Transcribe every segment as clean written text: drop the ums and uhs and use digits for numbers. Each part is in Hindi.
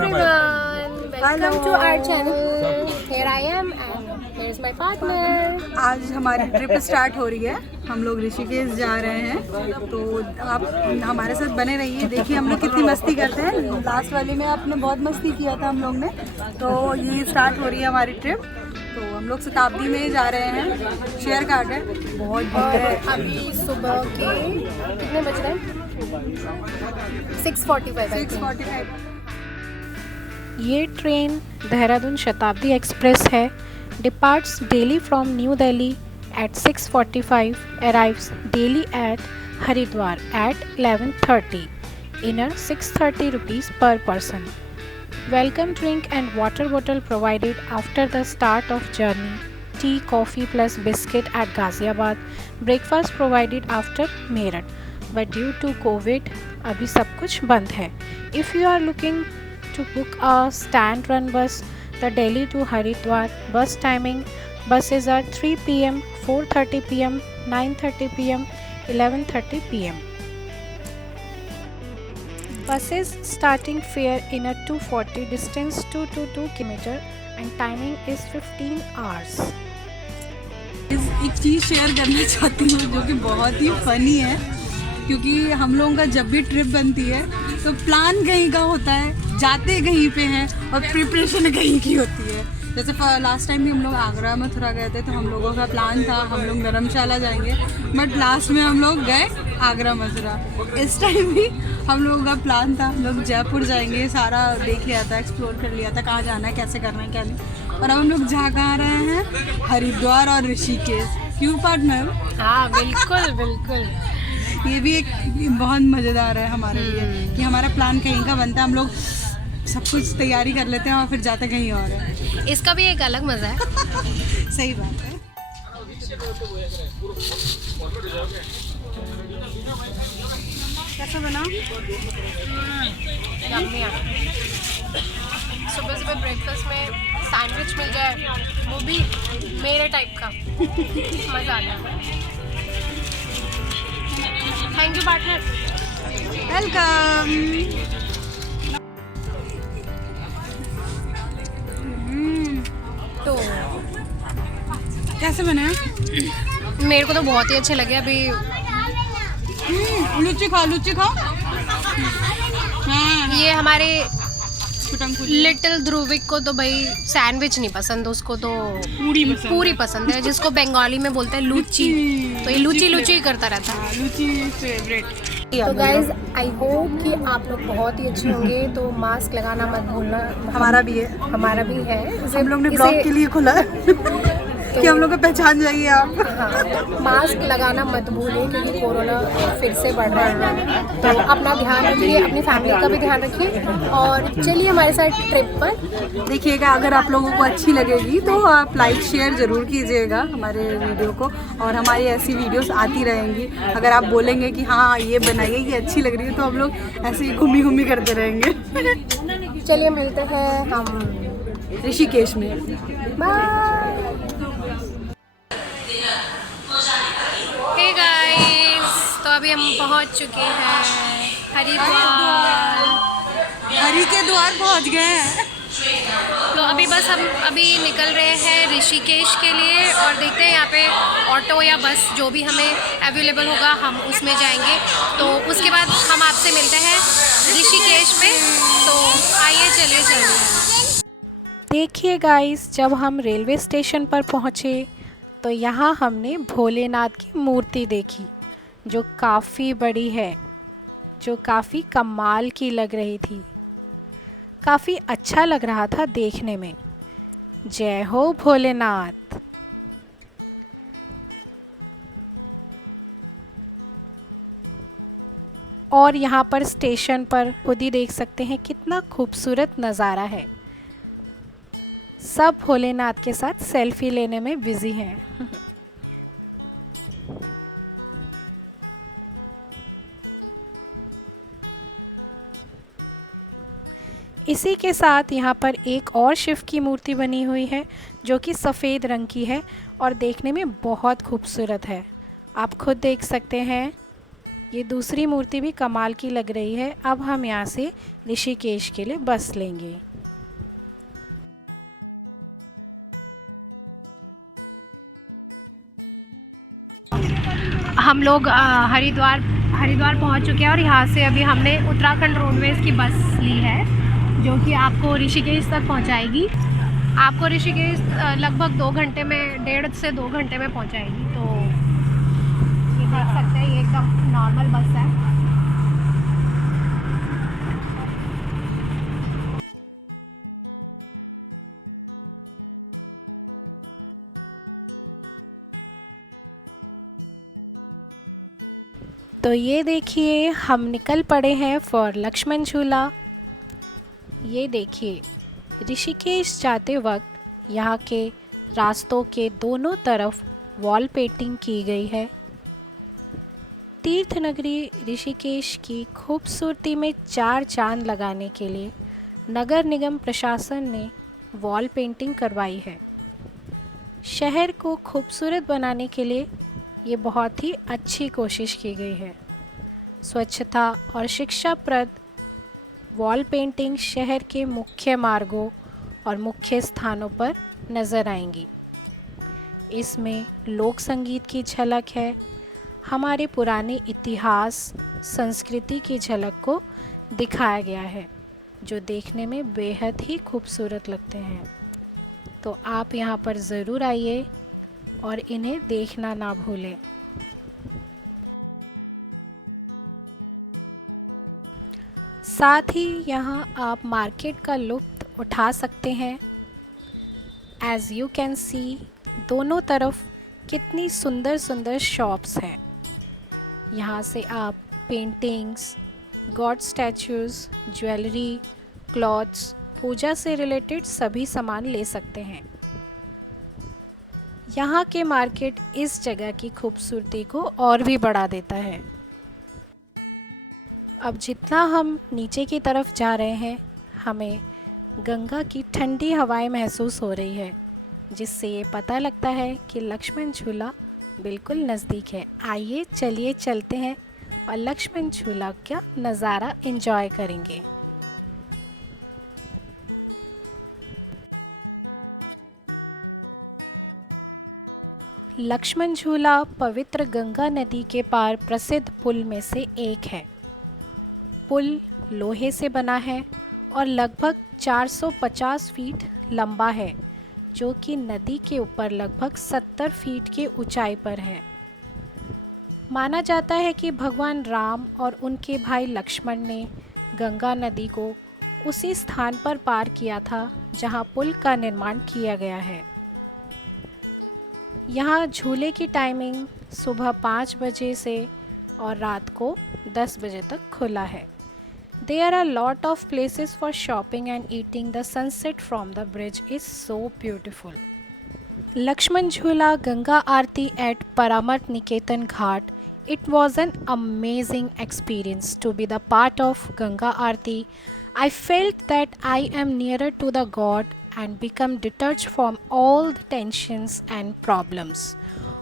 everyone, welcome to our channel. Here I am and here is my partner. आज हमारी ट्रिप स्टार्ट हो रही है। हम लोग ऋषिकेश जा रहे हैं, तो आप हमारे साथ बने रहिए। देखिए हम लोग कितनी मस्ती करते हैं। लास्ट वाली में आपने बहुत मस्ती किया था हम लोग ने। तो ये स्टार्ट हो रही है हमारी ट्रिप। तो हम लोग शताब्दी में जा रहे हैं। शेयर कार्ड है, बहुत भीड़ है। अभी सुबह के कितने बज रहे हैं? 6:45। 6:45। ये ट्रेन देहरादून शताब्दी एक्सप्रेस है। Departs daily from new Delhi at 6:45, arrives daily at Haridwar at 11:30. Inner 630 rupees per person. Welcome drink and water bottle provided after the start of journey. Tea, coffee plus biscuit at Ghaziabad. Breakfast provided after Meerut. But due to COVID, अभी सब कुछ बंद है. If you are looking to book a stand run bus, the Delhi to Haridwar bus timing, buses are 3 p.m, 4:30 p.m, 9:30 p.m, 11:30 p.m. Buses starting fare in a 240 distance 222 km and timing is 15 hours. एक चीज़ शेयर करना चाहती हूँ जो कि बहुत ही फनी है, क्योंकि हम लोगों का जब भी ट्रिप बनती है तो प्लान कहीं का होता है, जाते कहीं पे हैं और प्रिपरेशन कहीं की होती है। जैसे लास्ट टाइम भी हम लोग आगरा मथुरा गए थे, तो हम लोगों का प्लान था हम लोग धर्मशाला जाएंगे, बट लास्ट में हम लोग गए आगरा मथुरा। इस टाइम भी हम लोगों का प्लान था हम लोग जयपुर जाएंगे, सारा देख लिया था, एक्सप्लोर कर लिया था कहाँ जाना है, कैसे करना है, क्या नहीं। और अब हम लोग जा कहाँ रहे हैं? हरिद्वार और ऋषिकेश। क्यों पार्टनर? हाँ बिल्कुल बिल्कुल। ये भी एक बहुत मज़ेदार है हमारे लिए कि हमारा प्लान कहीं का बनता है, हम लोग सब कुछ तैयारी कर लेते हैं और फिर जाते कहीं और है। इसका भी एक अलग मज़ा है। सही बात है। कैसा बना? यम्मी है। सुबह सुबह ब्रेकफास्ट में सैंडविच मिल जाए, वो भी मेरे टाइप का, मज़ा आ गया। Thank you partner. वेलकम। तो कैसे बने? मेरे को तो बहुत ही अच्छे लगे। अभी लुच्ची खाओ, लुच्ची खाओ। हाँ, ये हमारे छुटंकुली लिटिल ध्रुविक को तो भाई सैंडविच नहीं पसंद, उसको तो पूरी पसंद है, जिसको बंगाली में बोलते हैं लूची। तो ये लूची लूची ही करता रहता है। लुच्ची फेवरेट। तो गाइज आई होप कि आप लोग बहुत ही अच्छे होंगे। तो मास्क लगाना मत भूलना। हमारा भी है, हमारा भी है। हम लोग ने ब्लॉग के लिए खोला है कि हम लोग को पहचान जाइए आप। हाँ, मास्क लगाना मत भूलिए क्योंकि कोरोना फिर से बढ़ रहा है। तो अपना ध्यान रखिए, अपनी फैमिली का भी ध्यान रखिए और चलिए हमारे साथ ट्रिप पर। देखिएगा, अगर आप लोगों को अच्छी लगेगी तो आप लाइक शेयर ज़रूर कीजिएगा हमारे वीडियो को, और हमारी ऐसी वीडियोस आती रहेंगी। अगर आप बोलेंगे कि हाँ ये बनाइए, ये अच्छी लग रही है, तो हम लोग ऐसे ही घूमी घूमी करते रहेंगे। चलिए मिलते हैं हम ऋषिकेश में। बाय। हे गाइस, तो अभी हम पहुंच चुके हैं हरिद्वार। हरि के द्वार पहुंच गए हैं। तो अभी बस हम अभी निकल रहे हैं ऋषिकेश के लिए और देखते हैं यहाँ पे ऑटो या बस जो भी हमें अवेलेबल होगा हम उसमें जाएंगे। तो उसके बाद हम आपसे मिलते हैं ऋषिकेश में। तो आइए चलिए चलिए। देखिए गाइस, जब हम रेलवे स्टेशन पर पहुँचे तो यहाँ हमने भोलेनाथ की मूर्ति देखी, जो काफ़ी बड़ी है, जो काफ़ी कमाल की लग रही थी। काफ़ी अच्छा लग रहा था देखने में। जय हो भोलेनाथ। और यहाँ पर स्टेशन पर खुद ही देख सकते हैं कितना खूबसूरत नज़ारा है। सब भोलेनाथ के साथ सेल्फी लेने में बिजी हैं। इसी के साथ यहाँ पर एक और शिव की मूर्ति बनी हुई है जो कि सफ़ेद रंग की है और देखने में बहुत खूबसूरत है। आप खुद देख सकते हैं। ये दूसरी मूर्ति भी कमाल की लग रही है। अब हम यहाँ से ऋषिकेश के लिए बस लेंगे। हम लोग हरिद्वार पहुंच चुके हैं और यहाँ से अभी हमने उत्तराखंड रोडवेज़ की बस ली है जो कि आपको ऋषिकेश तक पहुंचाएगी। आपको ऋषिकेश लगभग 2 घंटे में, 1.5 से 2 घंटे में पहुंचाएगी। तो ये देख सकते हैं, ये एकदम नॉर्मल बस है। तो ये देखिए, हम निकल पड़े हैं फॉर लक्ष्मण झूला। ये देखिए, ऋषिकेश जाते वक्त यहाँ के रास्तों के दोनों तरफ वॉल पेंटिंग की गई है। तीर्थ नगरी ऋषिकेश की खूबसूरती में 4 चांद लगाने के लिए नगर निगम प्रशासन ने वॉल पेंटिंग करवाई है। शहर को खूबसूरत बनाने के लिए ये बहुत ही अच्छी कोशिश की गई है। स्वच्छता और शिक्षाप्रद वॉल पेंटिंग शहर के मुख्य मार्गों और मुख्य स्थानों पर नज़र आएंगी। इसमें लोक संगीत की झलक है, हमारे पुराने इतिहास, संस्कृति की झलक को दिखाया गया है, जो देखने में बेहद ही खूबसूरत लगते हैं। तो आप यहाँ पर ज़रूर आइए और इन्हें देखना ना भूलें। साथ ही यहाँ आप मार्केट का लुत्फ़ उठा सकते हैं। एज़ यू कैन सी, दोनों तरफ कितनी सुंदर सुंदर शॉप्स हैं। यहाँ से आप paintings, God statues, jewellery, clothes, पूजा से रिलेटेड सभी सामान ले सकते हैं। यहाँ के मार्केट इस जगह की खूबसूरती को और भी बढ़ा देता है। अब जितना हम नीचे की तरफ जा रहे हैं, हमें गंगा की ठंडी हवाएं महसूस हो रही है, जिससे ये पता लगता है कि लक्ष्मण झूला बिल्कुल नज़दीक है। आइए चलिए चलते हैं और लक्ष्मण झूला का नज़ारा एंजॉय करेंगे। लक्ष्मण झूला पवित्र गंगा नदी के पार प्रसिद्ध पुल में से एक है। पुल लोहे से बना है और लगभग 450 फीट लंबा है, जो कि नदी के ऊपर लगभग 70 फीट की ऊंचाई पर है। माना जाता है कि भगवान राम और उनके भाई लक्ष्मण ने गंगा नदी को उसी स्थान पर पार किया था जहां पुल का निर्माण किया गया है। यहाँ झूले की टाइमिंग सुबह 5 बजे से और रात को 10 बजे तक खुला है। There are lot of places for shopping and eating. The sunset from the bridge is so beautiful. Lakshman Jhula Ganga Aarti at Paramat Niketan Ghat. It was an amazing experience to be the part of Ganga Aarti. I felt that I am nearer to the God and become detached from all the tensions and problems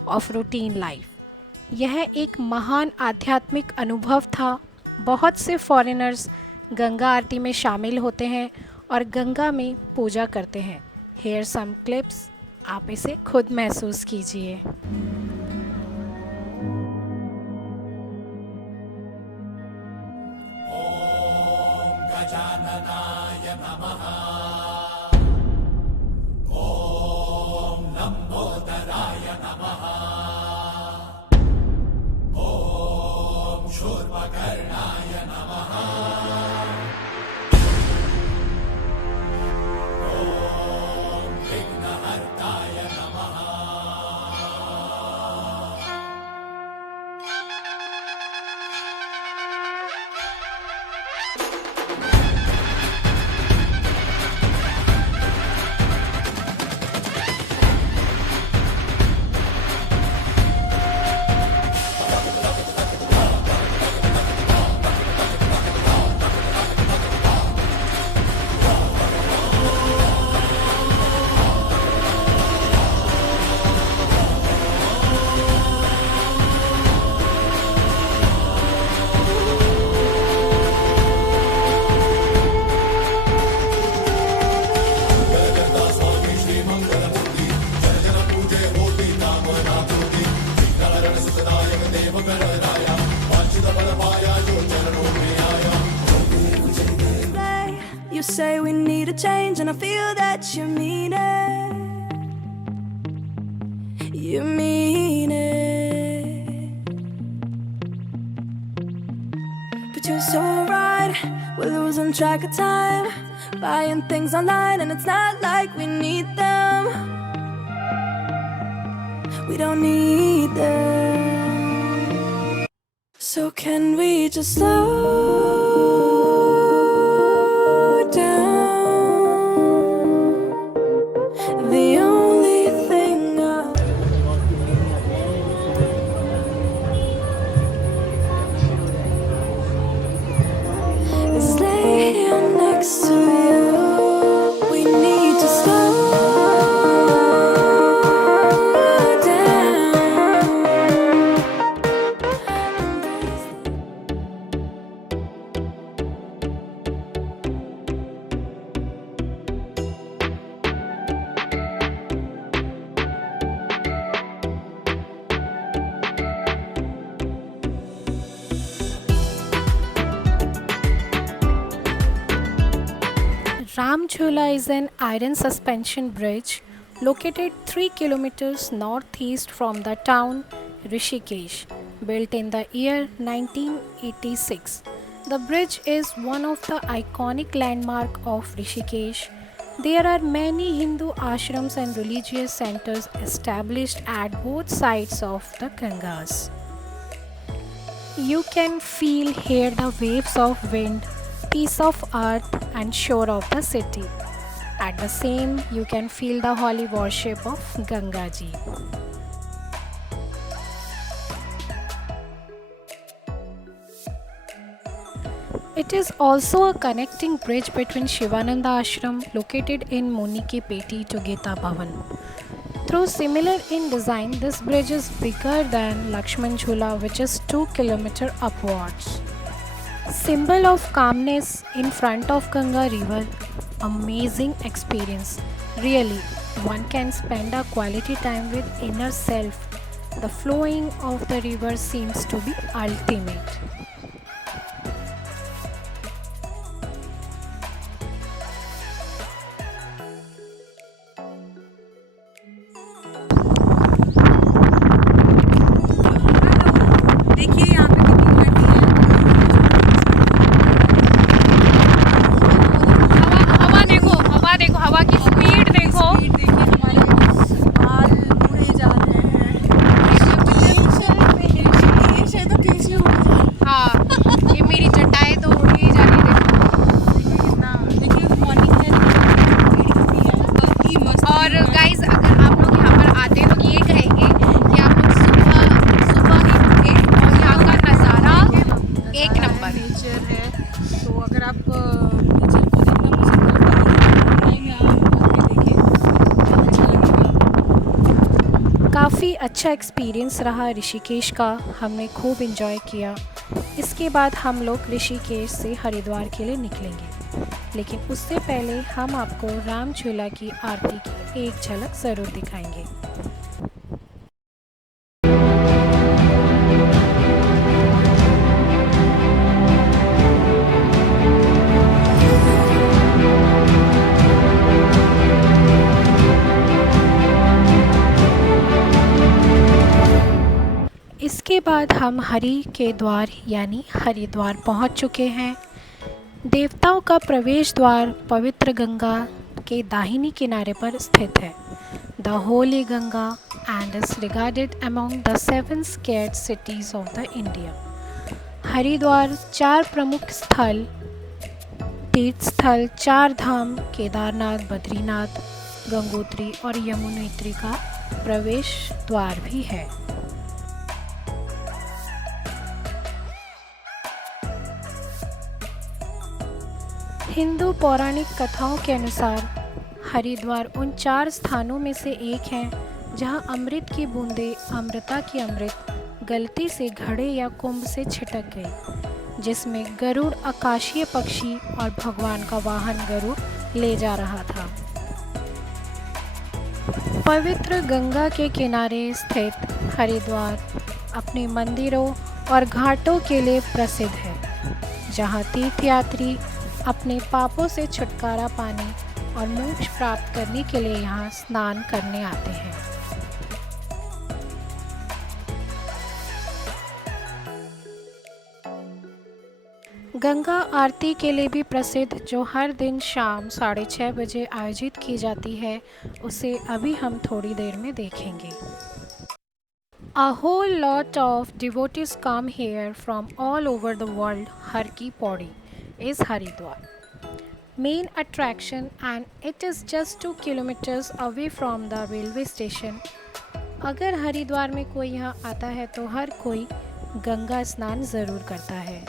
of routine life. यह एक महान आध्यात्मिक अनुभव था। बहुत से फॉरेनर्स गंगा आरती में शामिल होते हैं और गंगा में पूजा करते हैं। हेयर सम क्लिप्स, आप इसे खुद महसूस कीजिए। ओम गजाननाय नमः। ओम लंबोदराय नमः। ओम शूर्पकर्णाय नमः। ओम विघ्नहर्ताय नमः। You say we need a change, and I feel that you mean it. You mean it. But you're so right, we're losing track of time, buying things online, and it's not like we need them. We don't need them. So can we just slow down? The only thing is lay here next to you. We need to slow Ram Jhula is an iron suspension bridge located 3 kilometers northeast from the town Rishikesh, built in the year 1986. The bridge is one of the iconic landmarks of Rishikesh. There are many Hindu ashrams and religious centers established at both sides of the Gangas. You can hear the waves of wind, piece of earth and shore of the city. At the same, you can feel the holy worship of Ganga Ji. It is also a connecting bridge between Shivananda Ashram located in Munikipeti to Gita Bhavan. Though similar in design, this bridge is bigger than Lakshman Jhula, which is 2 kilometers upwards. Symbol of calmness in front of Ganga river. Amazing experience. Really, one can spend a quality time with inner self. The flowing of the river seems to be ultimate. देखिए यहाँ पे कितनी ठंडी है। हवा देखो, हवा की स्पीड देखो। स्पीड देखिए, हमारे बाल उड़े जा रहे हैं। ये तो कैसे हो जाए। हाँ, ये मेरी चटाई तो उड़ ही जा रही है। देखिए कितना, देखिए मॉर्निंग है, भीड़ कितनी है, काफी मस्त। और गाइज, अगर आप लोग यहाँ पर आते हो ये कहेंगे कि आप लोग सुबह ही उठे और यहाँ का नज़ारा एक नंबर। नेचर है, तो अगर आप नेचर को देखना पसंद करते हैं आएंगे आप आके देखें, अच्छा लगेगा। काफ़ी अच्छा एक्सपीरियंस रहा ऋषिकेश का, हमने खूब एंजॉय किया। इसके बाद हम लोग ऋषिकेश से हरिद्वार के लिए निकलेंगे, लेकिन उससे पहले हम आपको राम झूला की आरती की एक झलक ज़रूर दिखाएंगे। इसके बाद हम हरि के द्वार यानी हरिद्वार पहुंच चुके हैं। देवताओं का प्रवेश द्वार पवित्र गंगा के दाहिनी किनारे पर स्थित है। The Holi Ganga and is regarded among the 7 scared cities of the India. Haridwar 4 प्रमुख स्थल तीर्थ स्थल 4 धाम केदारनाथ, बद्रीनाथ, गंगोत्री और यमुनोत्री का प्रवेश द्वार भी है। हिंदू पौराणिक कथाओं के अनुसार हरिद्वार उन 4 स्थानों में से एक है जहां अमृत की बूंदें अमृता की अमृत गलती से घड़े या कुंभ से छिटक गई, जिसमें गरुड़ आकाशीय पक्षी और भगवान का वाहन गरुड़ ले जा रहा था। पवित्र गंगा के किनारे स्थित हरिद्वार अपने मंदिरों और घाटों के लिए प्रसिद्ध है, जहां तीर्थयात्री अपने पापों से छुटकारा पाने और मोक्ष प्राप्त करने के लिए यहाँ स्नान करने आते हैं। गंगा आरती के लिए भी प्रसिद्ध जो हर दिन शाम 6:30 बजे आयोजित की जाती है, उसे अभी हम थोड़ी देर में देखेंगे। A whole lot of devotees come here from all over the world. Har Ki Pauri is Haridwar. Main attraction and it is just 2 kilometers away from the railway station. अगर हरिद्वार में कोई यहाँ आता है तो हर कोई गंगा स्नान ज़रूर करता है।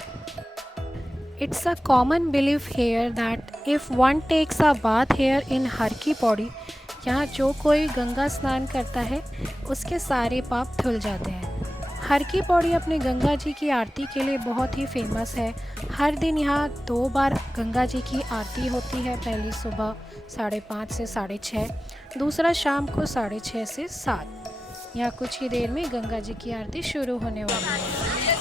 It's a common belief here that if one takes a bath here in Har Ki Pauri, यहाँ जो कोई गंगा स्नान करता है उसके सारे पाप धुल जाते हैं। हर की पौड़ी अपने गंगा जी की आरती के लिए बहुत ही फेमस है। हर दिन यहाँ 2 बार गंगा जी की आरती होती है, पहली सुबह 5:30 से 6:30, दूसरा शाम को 6:30 से 7। यहाँ कुछ ही देर में गंगा जी की आरती शुरू होने वाली है।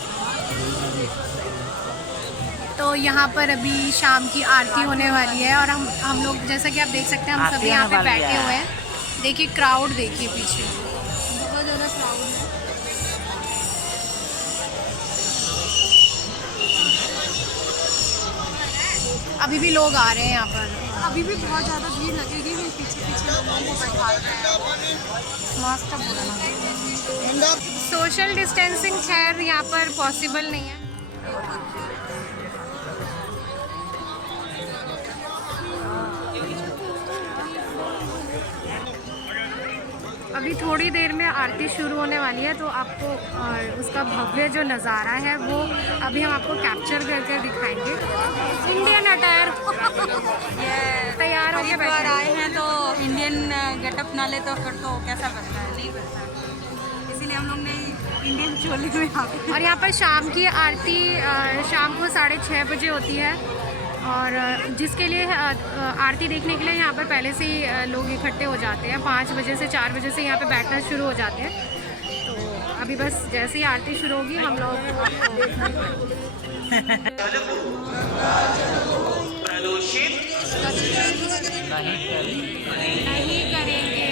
तो यहाँ पर अभी शाम की आरती होने वाली है और हम लोग जैसा कि आप देख सकते हैं हम सभी यहाँ पे बैठे हुए हैं। देखिए क्राउड, देखिए पीछे बहुत ज़्यादा क्राउड है। अभी भी लोग आ रहे हैं यहाँ पर, अभी भी बहुत ज़्यादा भीड़ लगेगी। पीछे लोगों को बैठा रहे हैं। मास्क बोलना, सोशल डिस्टेंसिंग खैर यहाँ पर पॉसिबल नहीं है। अभी थोड़ी देर में आरती शुरू होने वाली है, तो आपको उसका भव्य जो नज़ारा है वो अभी हम आपको कैप्चर करके दिखाएंगे। इंडियन अटायर तैयार होके बैठे आए हैं तो इंडियन गेटअप ना ले तो फिर तो कैसा बनता है, नहीं बनता है। इसीलिए हम लोग ने इंडियन चोली में यहाँ पे। और यहाँ पर शाम की आरती शाम को 6:30 बजे होती है और जिसके लिए आरती देखने के लिए यहाँ पर पहले से ही लोग इकट्ठे हो जाते हैं। 5 बजे से 4 बजे से यहाँ पे बैठना शुरू हो जाते हैं। तो अभी बस जैसे ही आरती शुरू होगी हम लोग नहीं करेंगे।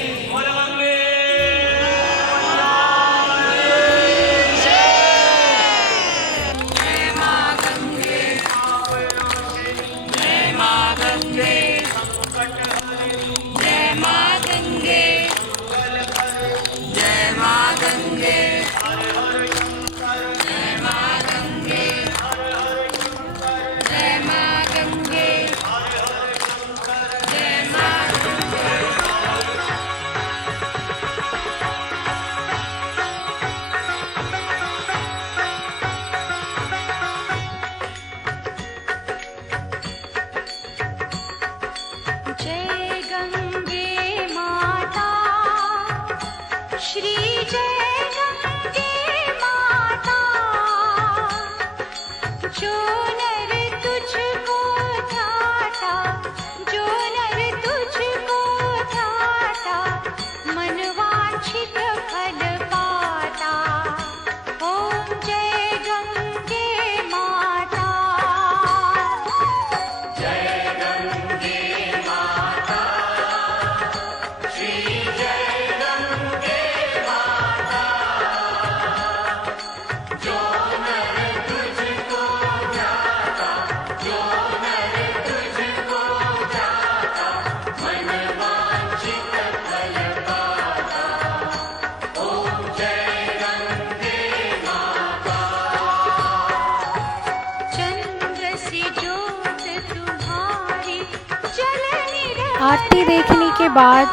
आरती देखने के बाद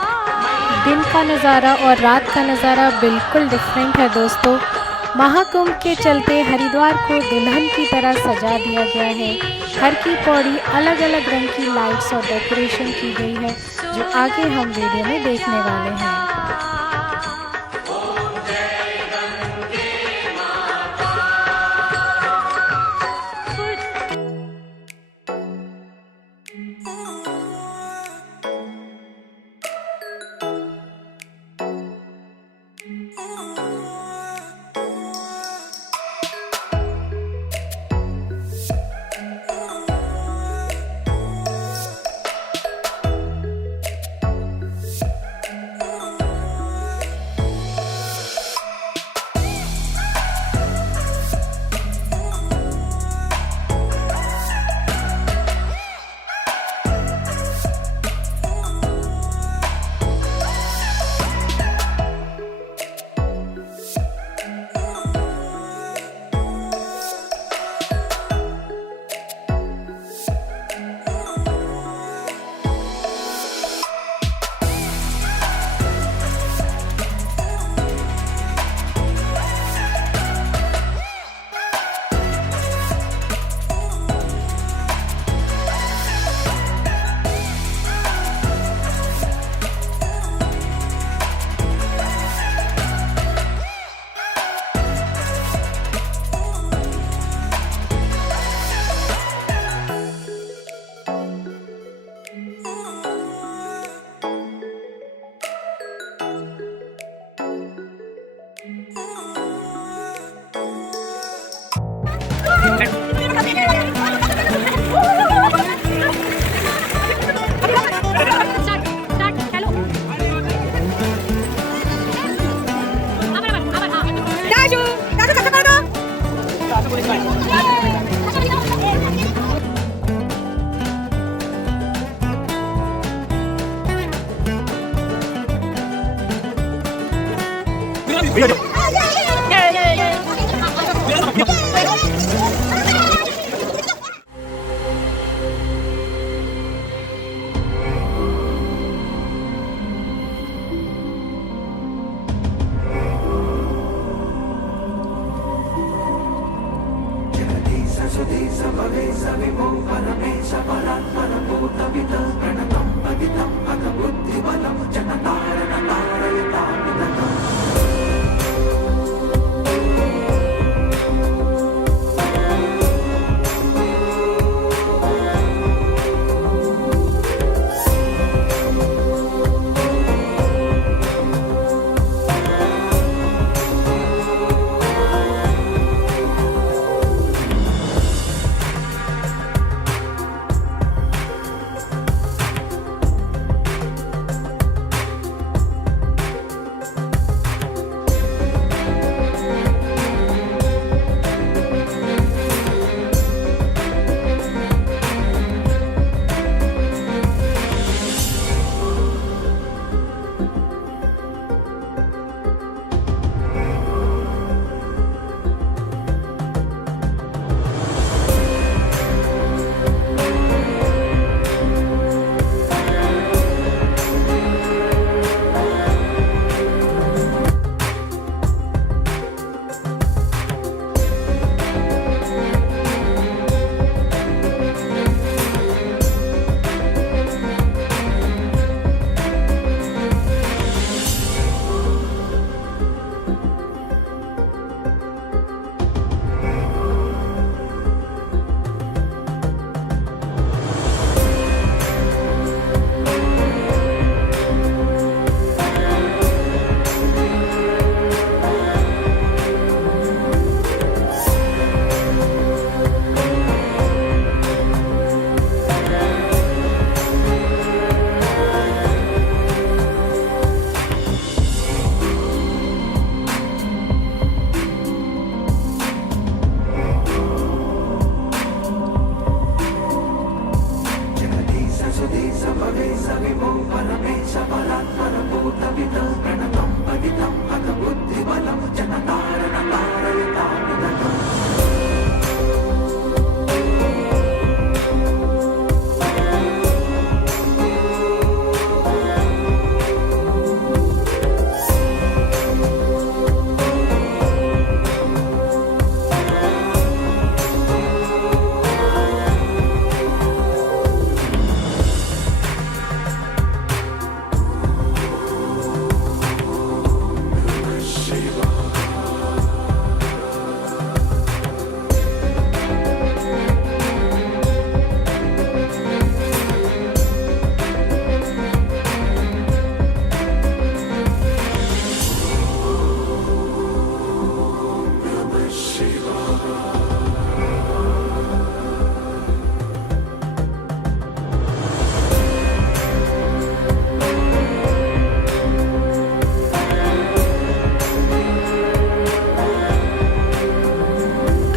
दिन का नज़ारा और रात का नज़ारा बिल्कुल डिफरेंट है दोस्तों। महाकुंभ के चलते हरिद्वार को दुल्हन की तरह सजा दिया गया है। हर की पौड़ी अलग अलग रंग की लाइट्स और डेकोरेशन की गई है, जो आगे हम वीडियो में देखने वाले हैं।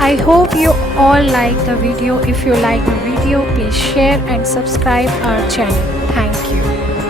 I hope you all like the video. If you like the video, please share and subscribe our channel. Thank you.